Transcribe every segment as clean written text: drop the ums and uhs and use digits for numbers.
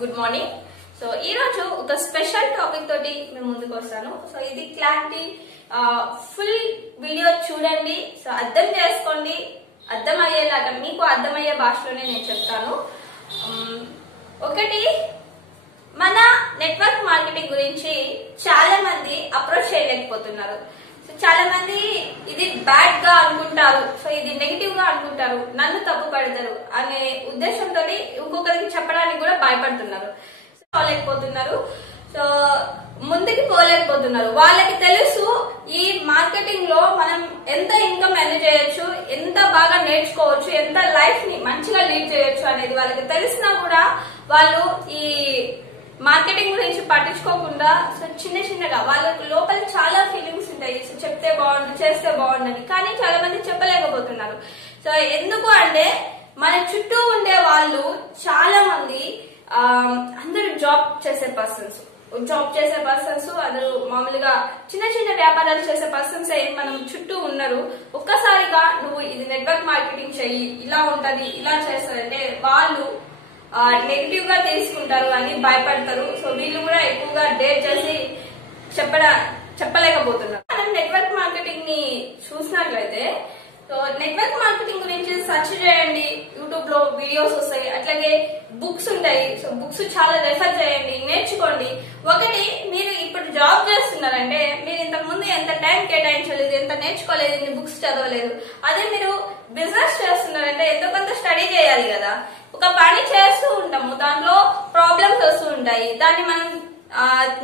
Good morning. So ఈ రోజు ఒక స్పెషల్ టాపిక్ తోటి మేము ముందుకు వస్తాను. సో ఇది క్లారిటీ ఫుల్ వీడియో చూడండి. సో అర్థం చేసుకోండి, అర్థమయ్యేలాగా మీకు అర్థమయ్యే భాషలోనే నేను చెప్తాను. ఒకటి, మన నెట్వర్క్ మార్కెటింగ్ గురించి చాలా మంది అప్రోచ్ చేయలేకపోతున్నారు. సో చాలా మంది ఇది బ్యాడ్ గా అనుకుంటారు, సో ఇది నెగిటివ్ గా అనుకుంటారు, నన్ను తప్పు పడతారు అనే ఉద్దేశంతో ఇంకొకరికి చెప్పడానికి కూడా భయపడుతున్నారు. పోలేకపోతున్నారు, సో ముందుకు పోలేకపోతున్నారు. వాళ్ళకి తెలుసు ఈ మార్కెటింగ్ లో మనం ఎంత ఇన్కమ్ ఎర్న్ చేయొచ్చు, ఎంత బాగా నేర్చుకోవచ్చు, ఎంత లైఫ్ ని మంచిగా లీడ్ చేయొచ్చు అనేది వాళ్ళకి తెలిసినా కూడా వాళ్ళు ఈ మార్కెటింగ్ గురించి పట్టించుకోకుండా సో చిన్న చిన్నగా వాళ్ళకి లోపల చాలా ఫీలింగ్స్ ఉంటాయి. సో చెప్తే బాగుండు, చేస్తే బాగుండని, కానీ చాలా మంది చెప్పలేకపోతున్నారు. సో ఎందుకు అంటే మన చుట్టూ ఉండే వాళ్ళు చాలా మంది అందరూ జాబ్ చేసే పర్సన్స్ అందరూ మామూలుగా చిన్న చిన్న వ్యాపారాలు చేసే పర్సన్స్ మనం చుట్టూ ఉన్నారు. ఒక్కసారిగా నువ్వు ఇది నెట్వర్క్ మార్కెటింగ్ చెయ్యి, ఇలా ఉంటది, ఇలా చేస్తారంటే వాళ్ళు నెగిటివ్ గా తీసుకుంటారు అని భయపడతారు. సో వీళ్ళు కూడా ఎక్కువగా డేట్ చేసి చెప్పలేకపోతున్నారు. మనం నెట్వర్క్ మార్కెటింగ్ ని చూసినట్లయితే, సో నెట్వర్క్ మార్కెటింగ్ గురించి సెర్చ్ చేయండి, యూట్యూబ్ లో వీడియోస్ వస్తాయి, అట్లాగే బుక్స్ ఉంటాయి. సో బుక్స్ చాలా రెఫర్ చేయండి, నేర్చుకోండి. ఒకటి, మీరు ఇప్పుడు జాబ్ చేస్తున్నారంటే మీరు ఇంతకు ముందు ఎంత టైం కేటాయించలేదు, ఎంత నేర్చుకోలేదు, ఇన్ని బుక్స్ చదవలేదు. అదే మీరు బిజినెస్ చేస్తున్నారంటే ఎంతో కొంత స్టడీ చేయాలి కదా. ఒక పని చేస్తూ ఉంటాము, దాంట్లో ప్రాబ్లమ్స్ వస్తూ ఉంటాయి, దాన్ని మనం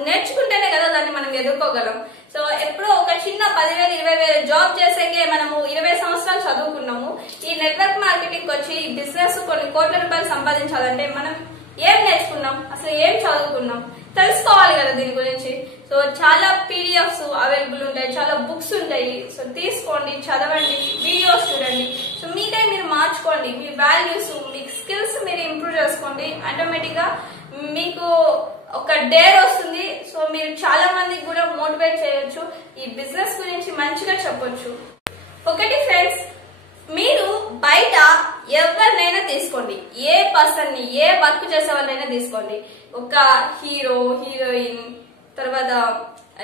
నేర్చుకుంటేనే కదా దాన్ని మనం ఎదుర్కోగలం. సో ఎప్పుడో ఒక చిన్న 10,000 20,000 జాబ్ చేసేకే మనము 20 సంవత్సరాలు చదువుకున్నాము. ఈ నెట్వర్క్ మార్కెటింగ్ వచ్చి ఈ బిజినెస్ కొన్ని కోట్ల రూపాయలు సంపాదించాలంటే మనం ఏం నేర్చుకున్నాం, అసలు ఏం చదువుకున్నాం, తెలుసుకోవాలి కదా దీని గురించి. సో చాలా పీడిఎఫ్స్ అవైలబుల్ ఉంటాయి, చాలా బుక్స్ ఉంటాయి. సో తీసుకోండి, చదవండి, వీడియోస్ చూడండి. సో మీకై మీరు మార్చుకోండి, మీ వాల్యూస్, మీ స్కిల్స్ మీరు ఇంప్రూవ్ చేసుకోండి. ఆటోమేటిక్ గా మీకు ఒక డేర్ వస్తుంది. సో మీరు చాలా మందికి కూడా మోటివేట్ చేయొచ్చు, ఈ బిజినెస్ గురించి మంచిగా చెప్పొచ్చు. ఒకటి ఫ్రెండ్స్, మీరు బయట ఎవరినైనా తీసుకోండి, ఏ పర్సన్ ని, ఏ వర్క్ చేసే వాళ్ళైనా తీసుకోండి. ఒక హీరో, హీరోయిన్, తర్వాత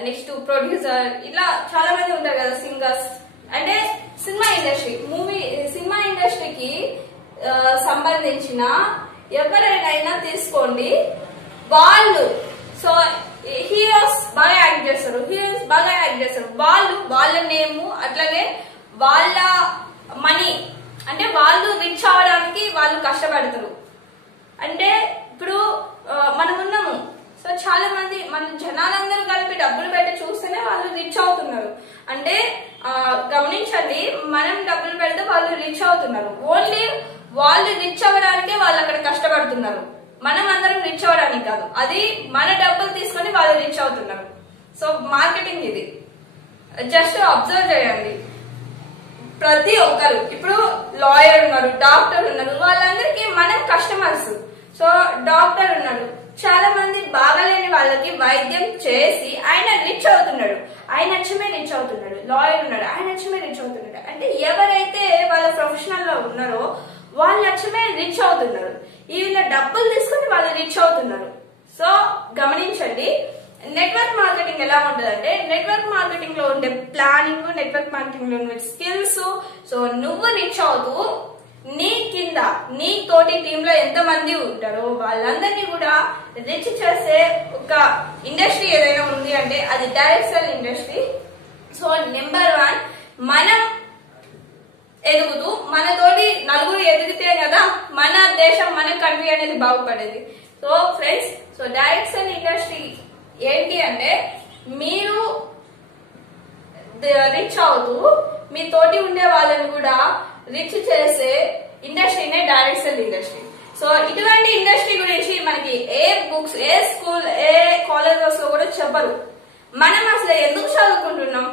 నెక్స్ట్ ప్రొడ్యూసర్, ఇట్లా చాలా మంది ఉంటారు కదా, సింగర్స్. అంటే సినిమా ఇండస్ట్రీకి సంబంధించిన ఎవరైనా తీసుకోండి. వాళ్ళు సో హీరోస్ బాగా యాక్ట్ చేస్తారు, హీరోయిన్స్ బాగా యాక్ట్ చేస్తారు. వాళ్ళ నేమ్, అట్లాగే వాళ్ళ మనీ, అంటే వాళ్ళు రిచ్ అవడానికి వాళ్ళు కష్టపడతారు. అంటే ఇప్పుడు మనం ఉన్నాము, సో చాలా మంది మన జనాలందరూ కలిపి డబ్బులు పెట్టి చూస్తేనే వాళ్ళు రిచ్ అవుతున్నారు. అంటే గమనించండి, మనం డబ్బులు పెడితే వాళ్ళు రిచ్ అవుతున్నారు. ఓన్లీ వాళ్ళు రిచ్ అవ్వడానికే వాళ్ళు అక్కడ కష్టపడుతున్నారు, మనం అందరం రిచ్ అవ్వడానికి కాదు. అది మన డబ్బులు తీసుకొని వాళ్ళు రిచ్ అవుతున్నారు. సో మార్కెటింగ్ ఇది. జస్ట్ అబ్జర్వ్ చేయండి. ప్రతి ఒక్కరు, ఇప్పుడు లాయర్ ఉన్నారు, డాక్టర్ ఉన్నారు, వాళ్ళందరికీ మనం కస్టమర్స్. సో డాక్టర్ ఉన్నాడు, చాలా మంది బాగాలేని వాళ్ళకి వైద్యం చేసి ఆయన రిచ్ అవుతున్నాడు, ఆయన అచ్చమే రిచ్ అవుతున్నాడు. లాయర్ ఉన్నాడు, ఆయన అచ్చమే రిచ్ అవుతున్నాడు. అంటే ఎవరైతే వాళ్ళ ప్రొఫెషనల్ లో ఉన్నారో వాళ్ళు అచ్చమే రిచ్ అవుతున్నారు. వీళ్ళ డబ్బులు తీసుకుని వాళ్ళు రిచ్ అవుతున్నారు. సో గమనించండి, నెట్వర్క్ మార్కెటింగ్ ఎలా ఉంటదంటే, నెట్వర్క్ మార్కెటింగ్ లో ఉండే ప్లానింగ్, నెట్వర్క్ మార్కెటింగ్ లో ఉండే స్కిల్స్. సో నువ్వు రిచ్ అవుతూ నీ కింద నీ తోటి టీమ్ లో ఎంత మంది ఉంటారో వాళ్ళందరినీ కూడా రిచ్ చేసే ఒక ఇండస్ట్రీ ఏదైనా ఉంది అంటే అది direct sell industry. So number 1, మనం ఎదుగుతూ మనతోటి నలుగురు ఎదిగితే కదా మన దేశం, మన కంట్రీ అనేది బాగుపడేది. So friends, so direct sell industry ఏంటి అంటే, మీరు రిచ్ అవుతూ మీ తోటి ఉండే వాళ్ళని కూడా రిచ్ చేసే ఇండస్ట్రీనే డైరెక్ట్ సెల్ ఇండస్ట్రీ. సో ఇటువంటి ఇండస్ట్రీ గురించి మనకి ఏ బుక్స్, ఏ స్కూల్, ఏ కాలేజెస్ లో కూడా చెప్పరు. మనం అసలు ఎందుకు చదువుకుంటున్నాం,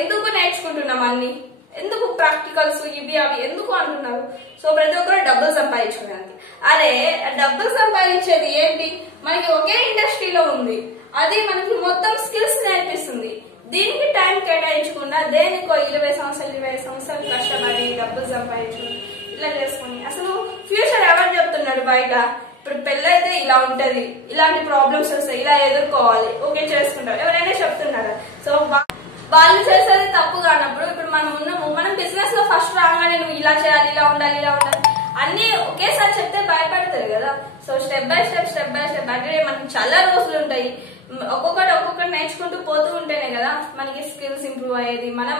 ఎందుకు నేర్చుకుంటున్నాం, అన్ని ఎందుకు ప్రాక్టికల్స్ ఇవి అవి ఎందుకు అంటున్నారు? సో ప్రతి ఒక్కరు డబ్బులు సంపాదించుకోవడానికి. అదే డబ్బులు సంపాదించేది ఏంటి, మనకి ఒకే ఇండస్ట్రీలో ఉంది, అది మనకి మొత్తం స్కిల్స్ నేర్పిస్తుంది. దీనికి టైం కేటాయించకుండా దేనికో 20 సంవత్సరాలు కష్టపడి డబ్బులు సంపాదించుకుని ఇలా చేసుకుని అసలు ఫ్యూచర్ ఎవరు చెప్తున్నారు బయట? ఇప్పుడు పెళ్ళైతే ఇలా ఉంటది, ఇలాంటి ప్రాబ్లమ్స్ వస్తాయి, ఇలా ఎదుర్కోవాలి, ఓకే చేసుకుంటారు, ఎవరైనా చెప్తున్నారు. సో వాళ్ళు చేసేది తప్పు కానప్పుడు ఇప్పుడు మనం ఉన్నాము, మనం బిజినెస్ లో ఫస్ట్ రాగానే నువ్వు ఇలా చేయాలి, ఇలా ఉండాలి, ఇలా ఉండాలి అన్ని ఒకేసారి చెప్తే భయపడతారు కదా. సో స్టెప్ బై స్టెప్ అంటే మనకి చాలా రోజులు ఉంటాయి, ఒక్కొక్కటి నేర్చుకుంటూ పోతూ ఉంటేనే కదా మనకి స్కిల్స్ ఇంప్రూవ్ అయ్యేది, మనం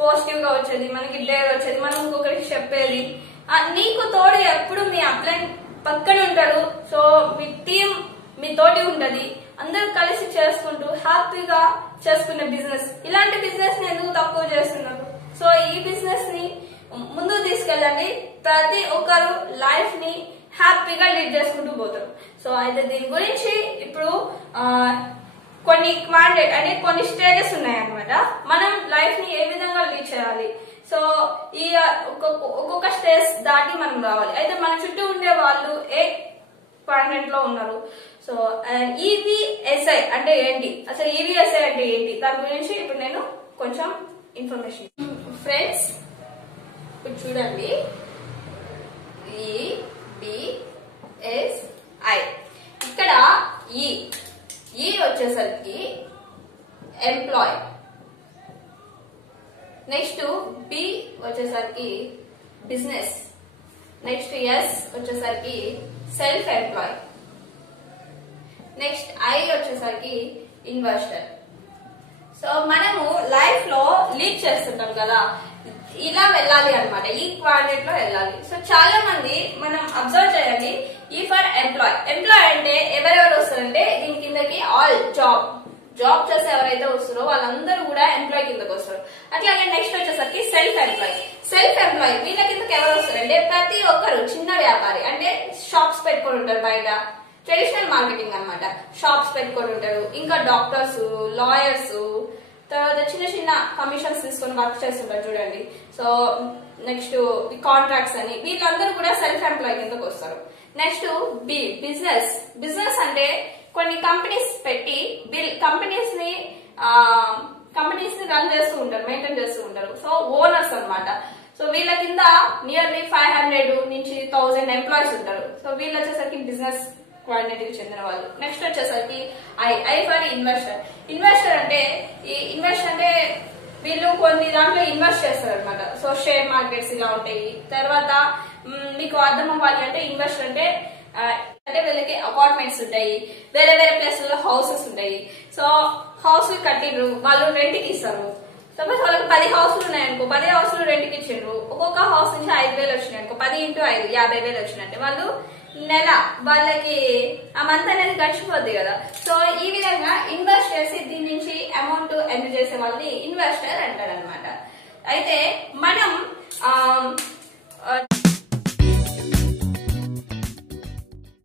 పాజిటివ్ గా వచ్చేది, మనకి డేర్ వచ్చేది, మనం ఇంకొకరికి చెప్పేది. నీకు తోడు ఎప్పుడు మీ అప్లైన్ పక్కన ఉంటారు. సో మీ టీం మీ తోటి ఉంటది, అందరూ కలిసి చేసుకుంటూ హ్యాపీగా చేసుకునే బిజినెస్. ఇలాంటి బిజినెస్ ని ఎందుకు తక్కువ చేస్తున్నారు? సో ఈ బిజినెస్ ని ముందుకు తీసుకెళ్ళండి, ప్రతి ఒక్కరు లైఫ్ ని హ్యాపీగా లీడ్ చేసుకుంటూ పోతారు. సో అయితే దీని గురించి ఇప్పుడు కొన్ని క్వాంటిటీ అంటే కొన్ని స్టేజెస్ ఉన్నాయన్నమాట, మనం లైఫ్ ని ఏ విధంగా లీడ్ చేయాలి. సో ఈ ఒక్కొక్క స్టేజ్ దాటి మనం రావాలి. అయితే మన చుట్టూ ఉండే వాళ్ళు ఏ క్వాంటిటీ లో ఉన్నారు. సో ఈవీఎస్ఐ అంటే ఏంటి, అసలు ఈవీఎస్ఐ అంటే ఏంటి, దాని గురించి ఇప్పుడు నేను కొంచెం ఇన్ఫర్మేషన్. ఫ్రెండ్స్ ఇప్పుడు చూడండి, ఈబిఎస్ఐ ఇక్కడ ఈ వచ్చేసరికి ఎంప్లాయ్, నెక్స్ట్ బి వచ్చేసరికి బిజినెస్, నెక్స్ట్ ఎస్ వచ్చేసరికి సెల్ఫ్ ఎంప్లాయ్, నెక్స్ట్ ఐ వచ్చేసరికి ఇన్వెస్టర్. సో మనము లైఫ్ లో లీడ్ చేస్తుంటాం కదా, ఇలా వెళ్ళాలి అనమాట, ఈ క్వాడ్రంట్ లో వెళ్ళాలి. సో చాలా మంది మనం అబ్జర్వ్ చేయాలి, ఈ ఫర్ ఎంప్లాయ్ అంటే ఎవరెవరు వస్తారంటే దీని కిందకి ఆల్ జాబ్ చేసే ఎవరైతే వస్తారో వాళ్ళందరూ కూడా ఎంప్లాయ్ కిందకి వస్తారు. అట్లాగే నెక్స్ట్ వచ్చేసరికి సెల్ఫ్ ఎంప్లాయ్ వీళ్ళ కిందకి ఎవరు వస్తారంటే ప్రతి ఒక్కరు చిన్న వ్యాపారి, అంటే షాప్స్ పెట్టుకొని ఉంటారు బయట, ట్రెడిషనల్ మార్కెటింగ్ అనమాట, షాప్స్ పెట్టుకొని ఉంటారు, ఇంకా డాక్టర్స్, లాయర్స్, తర్వాత చిన్న కమిషన్స్ తీసుకొని వర్క్ చేస్తుంటారు చూడండి. సో నెక్స్ట్ కాంట్రాక్ట్స్ అని, వీళ్ళందరూ కూడా సెల్ఫ్ ఎంప్లాయ్ కిందకి వస్తారు. నెక్స్ట్ బిజినెస్ అంటే కొన్ని కంపెనీస్ పెట్టి కంపెనీస్ ని రన్ చేస్తూ ఉంటారు, మెయింటైన్ చేస్తూ ఉంటారు. సో ఓనర్స్ అన్నమాట. సో వీళ్ళ కింద నియర్లీ 500 నుంచి 1000 ఎంప్లాయీస్ ఉంటారు. సో వీళ్ళు వచ్చేసరికి బిజినెస్ క్వాంటిటీకి చెందిన వాళ్ళు. నెక్స్ట్ వచ్చేసరికి ఐ ఫర్ ఇన్వెస్టర్ అంటే వీళ్ళు కొన్ని దాంట్లో ఇన్వెస్ట్ చేస్తారు అనమాట. సో షేర్ మార్కెట్స్ ఇలా ఉంటాయి. తర్వాత మీకు అర్థం అవ్వాలి అంటే ఇన్వెస్టర్ అంటే వీళ్ళకి అపార్ట్మెంట్స్ ఉంటాయి, వేరే ప్లేస్లలో హౌసెస్ ఉంటాయి. సో హౌస్ కట్టిండ్రు, వాళ్ళు రెంట్కి ఇస్తారు. సపోజ్ వాళ్ళకి 10 హౌస్లు ఉన్నాయనుకో, 10 హౌస్లు రెంట్కి ఇచ్చిండ్రు, ఒక్కొక్క హౌస్ నుంచి 5,000 వచ్చినాయి అనుకో, 10 × 5 50,000 వచ్చినట్టే వాళ్ళు నెల వాళ్ళకి ఆ మంత్ అనేది గడిచిపోద్ది కదా. సో ఈ విధంగా ఇన్వెస్ట్ చేసి దీని నుంచి అమౌంట్ ఎర్న్ చేసే వాళ్ళని ఇన్వెస్టర్ అంటారు అనమాట. అయితే మనం